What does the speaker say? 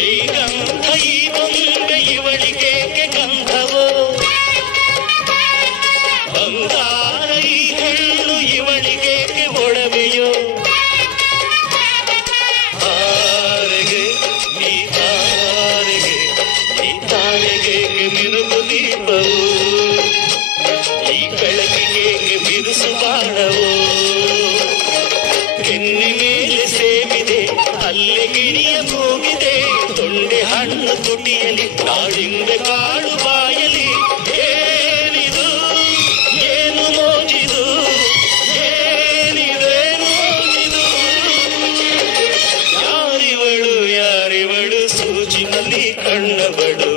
ಈ ಗಂಧ ಈ ಬೊಂಬೆ ಇವಳಿಗೇಕೆ ಗಂಧವೋ ಬಂಗಾರ ಈ ಹೆಣ್ಣು ಇವಳಿಗೇಕೆ ಒಡವೆಯೋ ತಾರೆಗೆ ಈ ತಾರೆಗೆ ಈ ತಾರೆಗೇಕೆ ಮಿನುಗು ದೀಪವು ಈ ಬೆಳಕಿಗೇಕೆ ಬಿರುಸು ಬಾಣವೋ ಕೆನ್ನೆ ಮೇಲೆ ಸೇವಿದೆ ಅಲ್ಲೇ ಗಿಳಿಯ ಕೂಗಿದೆ ತೊಂಡೆ ಹಣ್ಣು ತುಟಿಯಲಿ ದಾಳಿಂಬೆ ಕಾಳು ಬಾಯಲಿ ಏನಿದು ಏನು ಮೋಜಿದು ಏನಿದೇನು ಮೋಜಿದು ಯಾರಿವಳು ಯಾರಿವಳು ಸೂಜಿನಲ್ಲಿ ಕಣ್ಣಬಡು